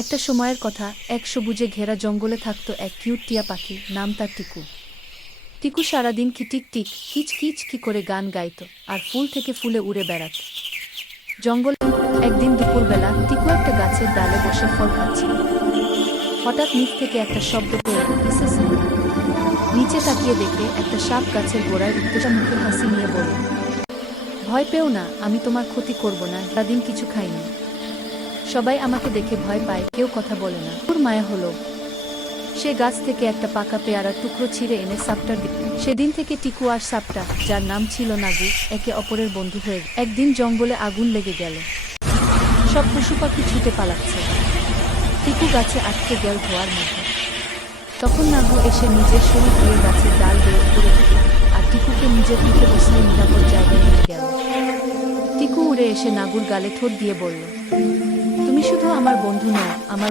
একটা সময়ের কথা, এক সবুজে ঘেরা জঙ্গলে থাকত এক কিউট টিয়া পাখি, নাম তার টিকু। টিকু সারাদিন কিটিক টিক কিচ কিচ কি করে গান গাইত আর ফুল থেকে ফুলে উড়ে বেড়াত জঙ্গল। একদিন দুপুরবেলা টিকু একটা গাছের ডালে বসে ফল খাচ্ছিল। হঠাৎ নিচ থেকে একটা শব্দ পেল, ইসেস। নিচে তাকিয়ে দেখে একটা সাপ গাছের গোড়ায় উত্তেজা মুখে হাসি নিয়ে বলল, ভয় পেও না, আমি তোমার ক্ষতি করব না, সারাদিন কিছু খাইনি। সবাই আমাকে দেখে ভয় পায়, কেউ কথা বলে না। ওর মায়া হলো। সে গাছ থেকে একটা পাকা পেয়ারার টুকরো ছিঁড়ে এনে সাপটার দিল। সেদিন থেকে টিকু আর সাপটা, যার নাম ছিল নাগু, একে অপরের বন্ধু হয়ে গেল। একদিন জঙ্গলে আগুন লেগে গেল। সব পশু পাখি ছুটে পালাচ্ছে। টিকু গাছে আটকে গেল ধোয়ার মধ্যে। তখন নাগু এসে নিজের শরীর দিয়ে গাছের ডাল বেয়ে উপরে উঠল আর টিকুকে নিজের পিঠে বসিয়ে নিরাপদ জায়গায় নিয়ে গেল। টিকু উড়ে এসে নাগুর গালে ঠোঁট দিয়ে বলল, তুমি শুধু আমার বন্ধু নও, আমার